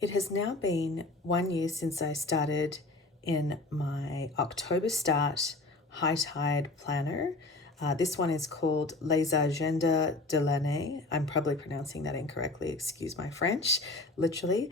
It has now been 1 year since I started in my October start Hightide planner. This one is called Les Agendas de l'Année. I'm probably pronouncing that incorrectly, excuse my French, literally.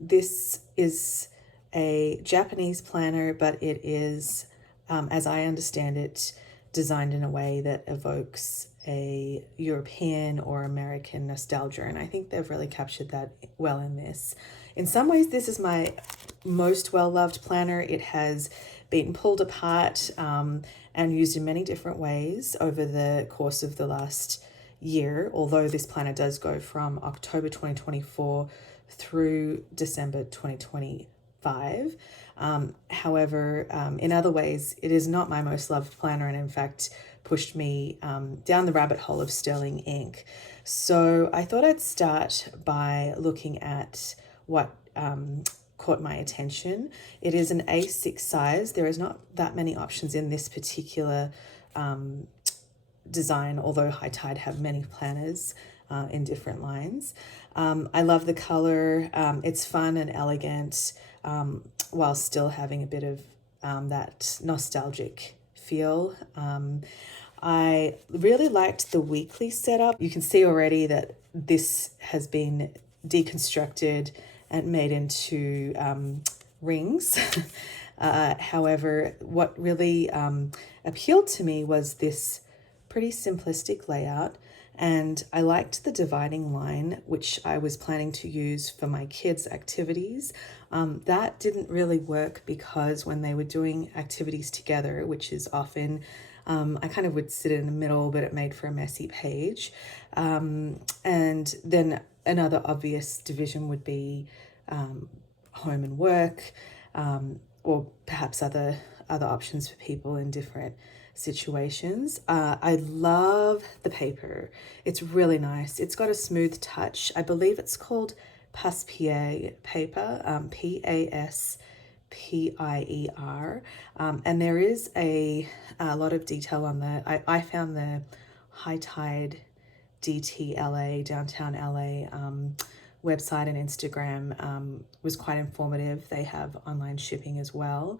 This is a Japanese planner, but it is, as I understand it, designed in a way that evokes a European or American nostalgia, and I think they've really captured that well in this. In some ways, this is my most well-loved planner. It has been pulled apart and used in many different ways over the course of the last year, although this planner does go from October 2024 through December 2025. However, in other ways, it is not my most loved planner, and in fact pushed me down the rabbit hole of sterling ink. So I thought I'd start by looking at what caught my attention. It is an A6 size. There is not that many options in this particular design, although Hightide have many planners in different lines. I love the color. It's fun and elegant, while still having a bit of that nostalgic feel. I really liked the weekly setup. You can see already that this has been deconstructed and made into rings. However, what really appealed to me was this pretty simplistic layout, and I liked the dividing line, which I was planning to use for my kids' activities. That didn't really work because when they were doing activities together, which is often, I kind of would sit in the middle, but it made for a messy page. And then another obvious division would be home and work, or perhaps other options for people in different situations. I love the paper. It's really nice. It's got a smooth touch. I believe it's called Paspier paper, Paspier. And there is a lot of detail on the, I found the Hightide DTLA, downtown LA, website and Instagram was quite informative. They have online shipping as well.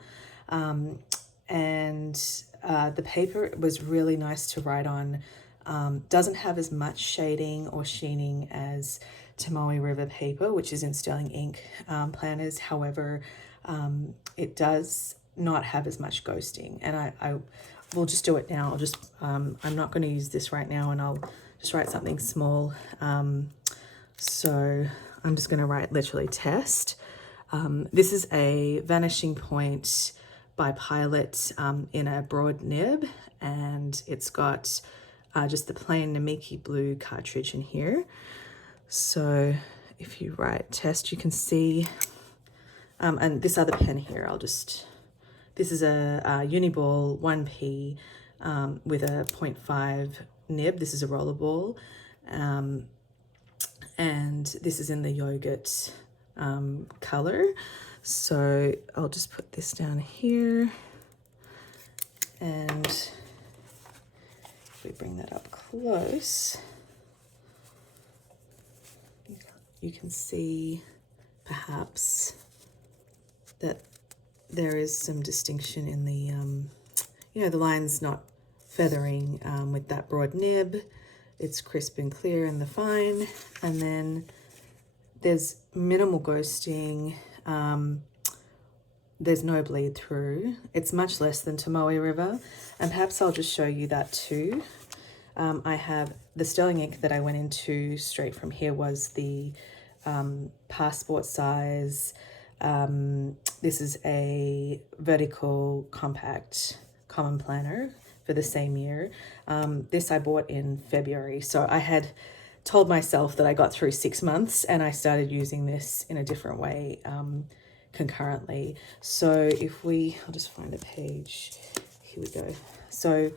And the paper was really nice to write on. Doesn't have as much shading or sheening as Tomoe River paper, which is in sterling ink planners. However, it does not have as much ghosting, and I will just do it now. I'll just, I'm not going to use this right now, and I'll just write something small. So I'm just going to write literally test. This is a Vanishing point by Pilot in a broad nib, and it's got just the plain Namiki blue cartridge in here. So if you write test, you can see, and this other pen here, this is a Uni-ball One P with a 0.5 nib. This is a rollerball, and this is in the yogurt color. So I'll just put this down here, and if we bring that up close, you can see perhaps that there is some distinction in the, the line's not feathering with that broad nib. It's crisp and clear in the fine, and then there's minimal ghosting. There's no bleed through. It's much less than Tomoe River, and perhaps I'll just show you that too. I have the sterling ink that I went into straight from here was the passport size. This is a vertical compact common planner for the same year. This I bought in February, so I had told myself that I got through 6 months, and I started using this in a different way concurrently. So if I'll just find a page, here we go. So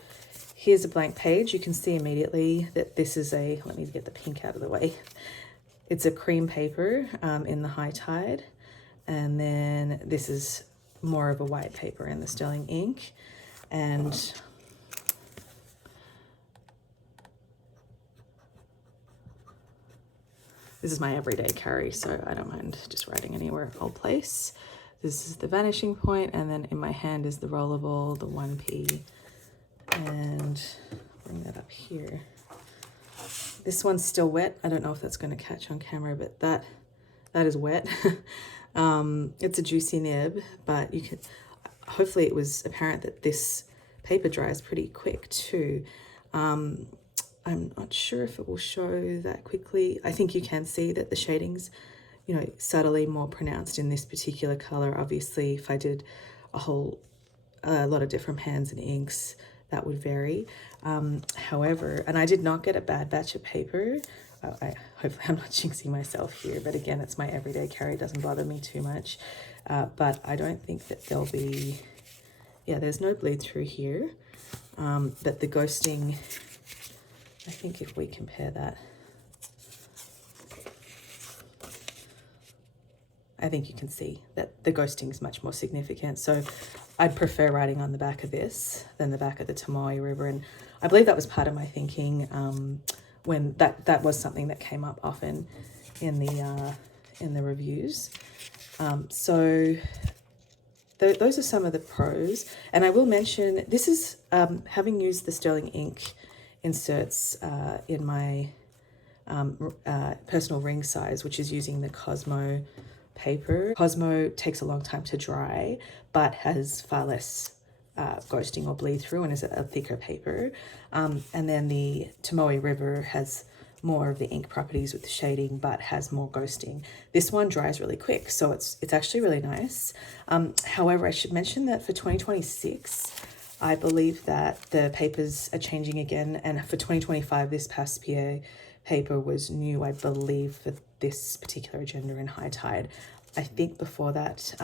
here's a blank page. You can see immediately that this is let me get the pink out of the way. It's a cream paper in the Hightide, and then this is more of a white paper in the sterling ink. And this is my everyday carry, so I don't mind just writing anywhere I'll place. This is the Vanishing point, and then in my hand is the Rollerball, the 1P, and bring that up here. This one's still wet. I don't know if that's going to catch on camera, but that is wet. It's a juicy nib, but you can, hopefully it was apparent that this paper dries pretty quick too. I'm not sure if it will show that quickly. I think you can see that the shading's, you know, subtly more pronounced in this particular color. Obviously, if I did a lot of different pans and inks, that would vary. However, and I did not get a bad batch of paper. Hopefully I'm not jinxing myself here, but again, it's my everyday carry. It doesn't bother me too much. But I don't think that there'll be, yeah, there's no bleed through here. But the ghosting, I think if we compare that, I think you can see that the ghosting is much more significant. So I'd prefer writing on the back of this than the back of the Tomoe River. And I believe that was part of my thinking when that was something that came up often in the reviews. So those are some of the pros. And I will mention, this is having used the sterling ink inserts in my personal ring size, which is using the Cosmo paper. Cosmo takes a long time to dry, but has far less ghosting or bleed through and is a thicker paper. And then the Tomoe River has more of the ink properties with the shading, but has more ghosting. This one dries really quick, so it's actually really nice. However, I should mention that for 2026, I believe that the papers are changing again, and for 2025, this Passepied paper was new, I believe, for this particular agenda in Hightide. I think before that,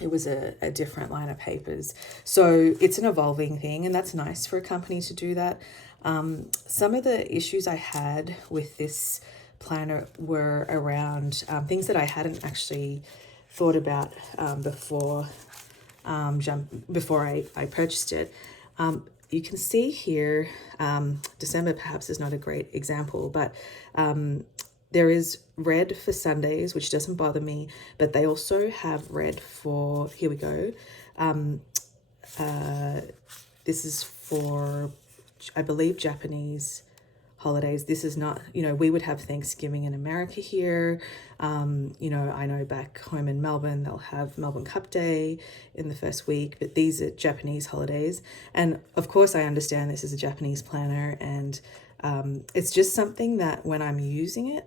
it was a different line of papers. So it's an evolving thing, and that's nice for a company to do that. Some of the issues I had with this planner were around things that I hadn't actually thought about before I purchased it. You can see here, December perhaps is not a great example, but there is red for Sundays, which doesn't bother me, but they also have red for, here we go. This is for, I believe, Japanese holidays. This is not, you know, we would have Thanksgiving in America here. You know, I know back home in Melbourne, they'll have Melbourne Cup Day in the first week, but these are Japanese holidays. And of course, I understand this is a Japanese planner, and it's just something that when I'm using it,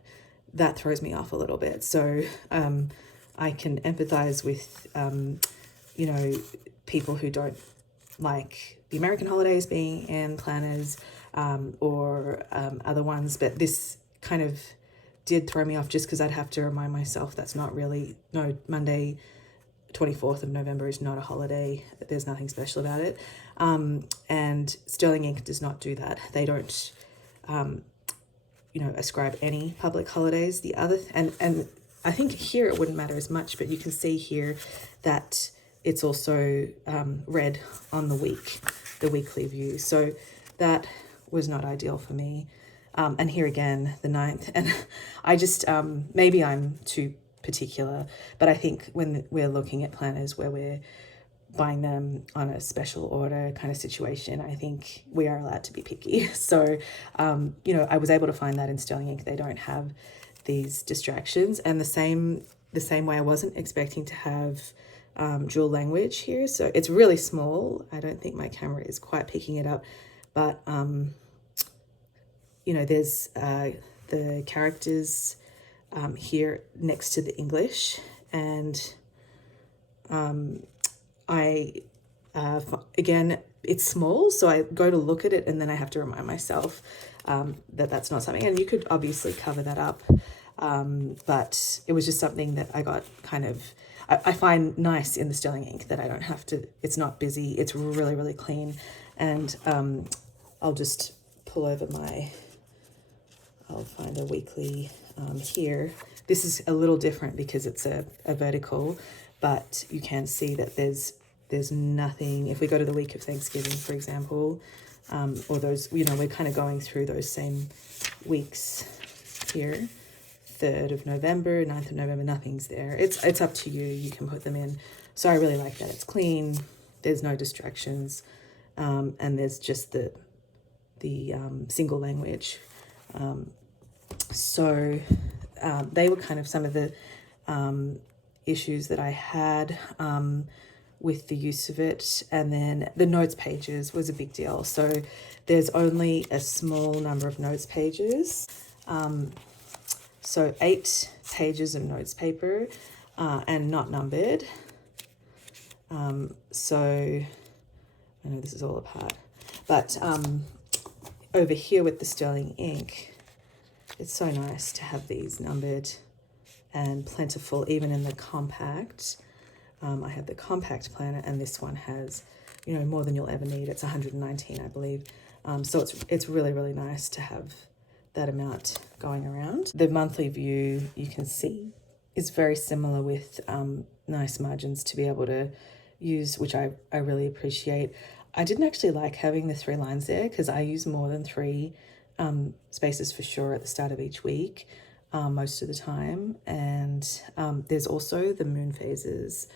that throws me off a little bit. So I can empathize with, you know, people who don't like the American holidays being in planners, or other ones, but this kind of did throw me off just because I'd have to remind myself that's not really, no, Monday 24th of November is not a holiday. There's nothing special about it. And Sterling Ink does not do that. They don't, you know, ascribe any public holidays. The other, and I think here it wouldn't matter as much, but you can see here that it's also red on the weekly view. So that was not ideal for me. And here again, the 9th. And I just, maybe I'm too particular, but I think when we're looking at planners where we're buying them on a special order kind of situation, I think we are allowed to be picky. So, you know, I was able to find that in Sterling Ink. They don't have these distractions. And the same way I wasn't expecting to have dual language here. So it's really small. I don't think my camera is quite picking it up, but, you know, there's the characters here next to the English, and again, it's small, so I go to look at it and then I have to remind myself that that's not something, and you could obviously cover that up, but it was just something that I got kind of, I find nice in the Sterling Ink that I don't have to, it's not busy, it's really, really clean. And I'll just pull over I'll find a weekly here. This is a little different because it's a vertical, but you can see that there's nothing. If we go to the week of Thanksgiving, for example, or those, you know, we're kind of going through those same weeks here. 3rd of November, 9th of November, nothing's there. It's up to you. You can put them in. So I really like that. It's clean. There's no distractions. And there's just the single language. So they were kind of some of the issues that I had with the use of it. And then the notes pages was a big deal. So there's only a small number of notes pages. So 8 pages of notes paper and not numbered. So I know this is all apart, but over here with the sterling ink, it's so nice to have these numbered and plentiful, even in the compact. I have the compact planner, and this one has, you know, more than you'll ever need. It's 119, I believe. So it's really, really nice to have that amount going around. The monthly view, you can see, is very similar with nice margins to be able to use, which I really appreciate. I didn't actually like having the 3 lines there because I use more than 3 spaces for sure at the start of each week, most of the time. And there's also the moon phases,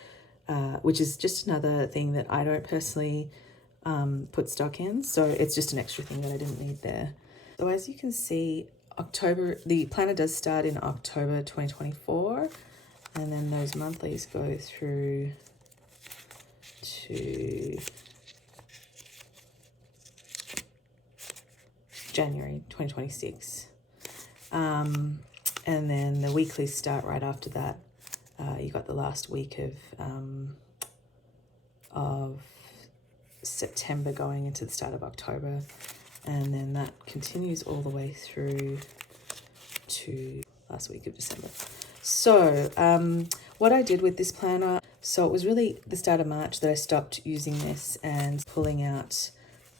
which is just another thing that I don't personally put stock in. So it's just an extra thing that I didn't need there. So as you can see, October, the planner does start in October 2024, and then those monthlies go through to January 2026. And then the weeklies start right after that. You got the last week of September going into the start of October. And then that continues all the way through to last week of December. So what I did with this planner, so it was really the start of March that I stopped using this and pulling out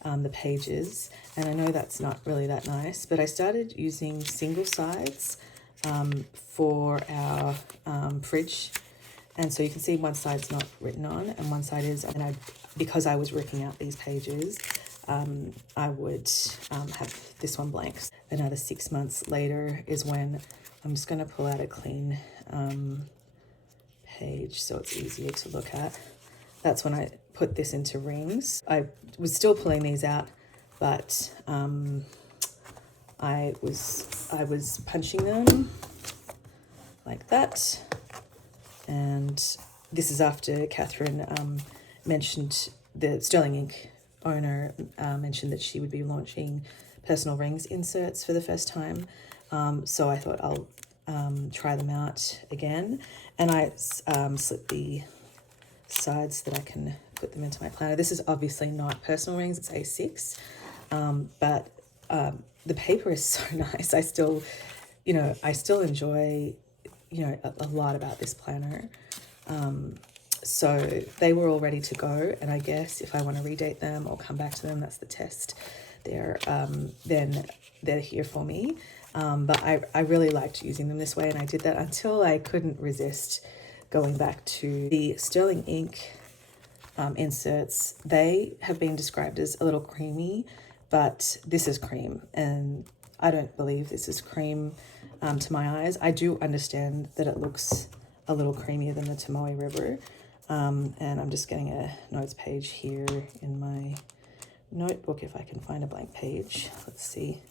the pages. And I know that's not really that nice, but I started using single sides for our fridge. And so you can see one side's not written on and one side is. And because I was ripping out these pages, I would have this one blank. Another 6 months later is when I'm just going to pull out a clean page so it's easier to look at. That's when I put this into rings. I was still pulling these out, but I was punching them like that. And this is after Catherine mentioned, the Sterling Ink owner mentioned that she would be launching personal rings inserts for the first time. So I thought I'll try them out again. And I slit the sides so that I can put them into my planner. This is obviously not personal rings, it's A6. But the paper is so nice. I still enjoy, a lot about this planner. So they were all ready to go, and I guess if I want to redate them or come back to them, that's the test. Then they're here for me. But I really liked using them this way, and I did that until I couldn't resist going back to the Sterling Ink inserts. They have been described as a little creamy, but this is cream, and I don't believe this is cream to my eyes. I do understand that it looks a little creamier than the Tomoe River. And I'm just getting a notes page here in my notebook if I can find a blank page. Let's see.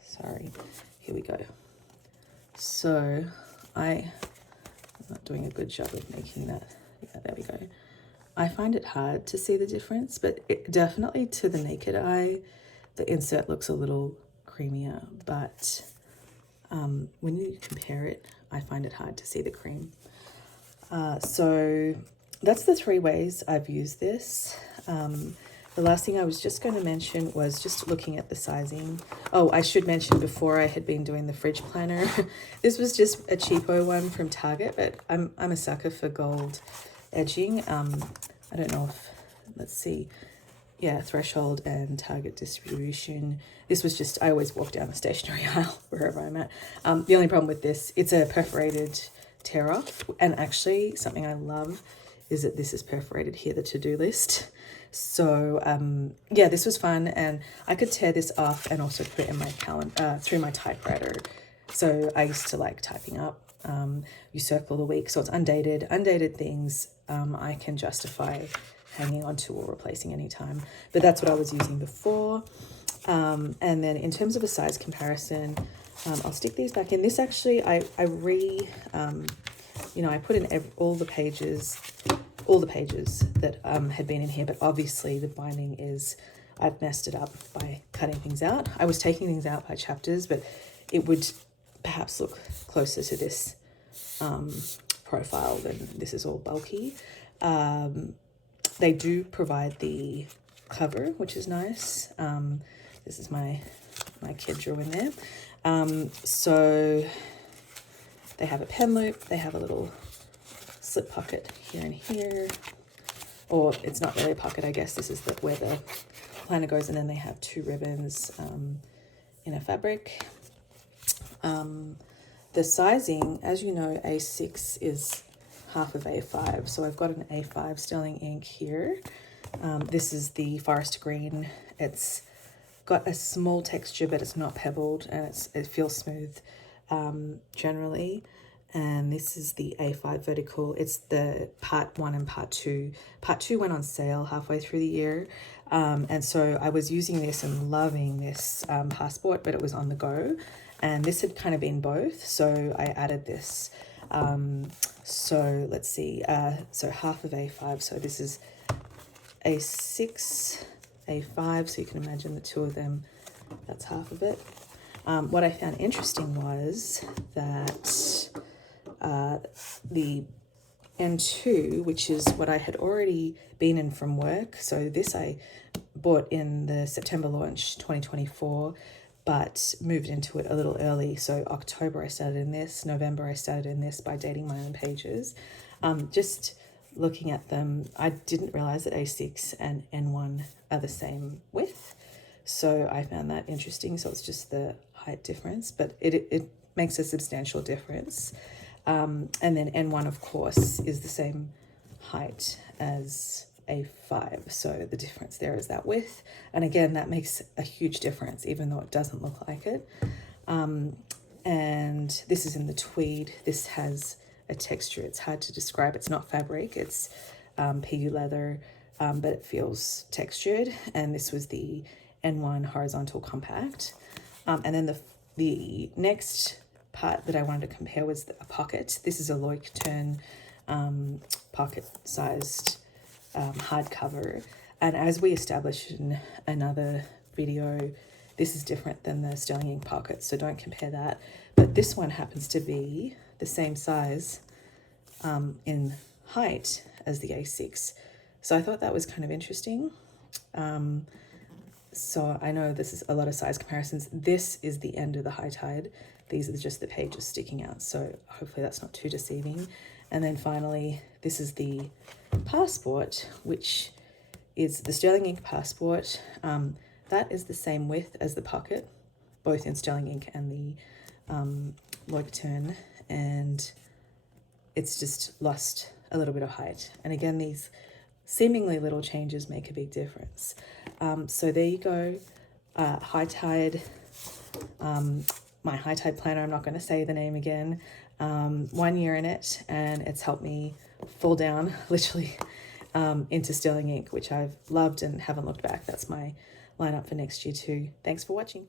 Sorry, here we go. So I'm not doing a good job of making that. Yeah, there we go. I find it hard to see the difference, but definitely to the naked eye, the insert looks a little creamier, but when you compare it, I find it hard to see the cream. So that's the 3 ways I've used this. The last thing I was just going to mention was just looking at the sizing. Oh, I should mention before I had been doing the fridge planner. This was just a cheapo one from Target, but I'm a sucker for gold edging. I don't know if, let's see. Yeah, Threshold and Target distribution. This was just, I always walk down the stationery aisle wherever I'm at. The only problem with this, it's a perforated tear off, and actually something I love is that this is perforated here, the to-do list. So yeah, this was fun, and I could tear this off and also put it in my calendar through my typewriter So I used to like typing up, you circle the week, so it's undated. Undated things I can justify hanging on to or replacing anytime, but that's what I was using before. And then in terms of a size comparison, I'll stick these back in. This actually, I put in all the pages that had been in here, but obviously the binding is, I've messed it up by cutting things out. I was taking things out by chapters, but it would perhaps look closer to this profile than this is all bulky. They do provide the cover, which is nice. This is my kid drew in there. So they have a pen loop, they have a little slip pocket here and here, or it's not really a pocket, I guess this is where the planner goes, and then they have 2 ribbons in a fabric. The sizing, as you know, A6 is half of A5, so I've got an A5 sterling ink here. This is the forest green. It's got a small texture, but it's not pebbled, and it feels smooth generally. And this is the A5 vertical. It's the part 1 and part 2. Part 2 went on sale halfway through the year, and so I was using this and loving this passport, but it was on the go, and this had kind of been both, so I added this. So let's see, so half of A5, so this is A6, A5, so you can imagine the 2 of them, that's half of it. What I found interesting was that the N2, which is what I had already been in from work, so this I bought in the September launch 2024, but moved into it a little early. So October I started in this, November I started in this by dating my own pages. Just looking at them, I didn't realize that A6 and N1 are the same width. So I found that interesting. So it's just the height difference, but it makes a substantial difference. And then N1, of course, is the same height as A5. So the difference there is that width. And again, that makes a huge difference, even though it doesn't look like it. And this is in the tweed. This has a texture. It's hard to describe. It's not fabric. It's PU leather, but it feels textured. And this was the N1 horizontal compact. And then the next part that I wanted to compare was a pocket. This is a Leuchtturm pocket-sized hardcover. And as we established in another video, this is different than the sterling ink pocket, so don't compare that. But this one happens to be the same size in height as the A6. So I thought that was kind of interesting. So I know this is a lot of size comparisons. This is the end of the Hightide. These are just the pages sticking out, so hopefully that's not too deceiving. And then finally, this is the passport, which is the sterling ink passport. That is the same width as the pocket, both in sterling ink and the Leuchtturm, and it's just lost a little bit of height. And again, these seemingly little changes make a big difference. So there you go, Hightide, my Hightide planner. I'm not going to say the name again. 1 year in it, and it's helped me fall down literally into sterling ink, which I've loved and haven't looked back. That's my lineup for next year too. Thanks for watching.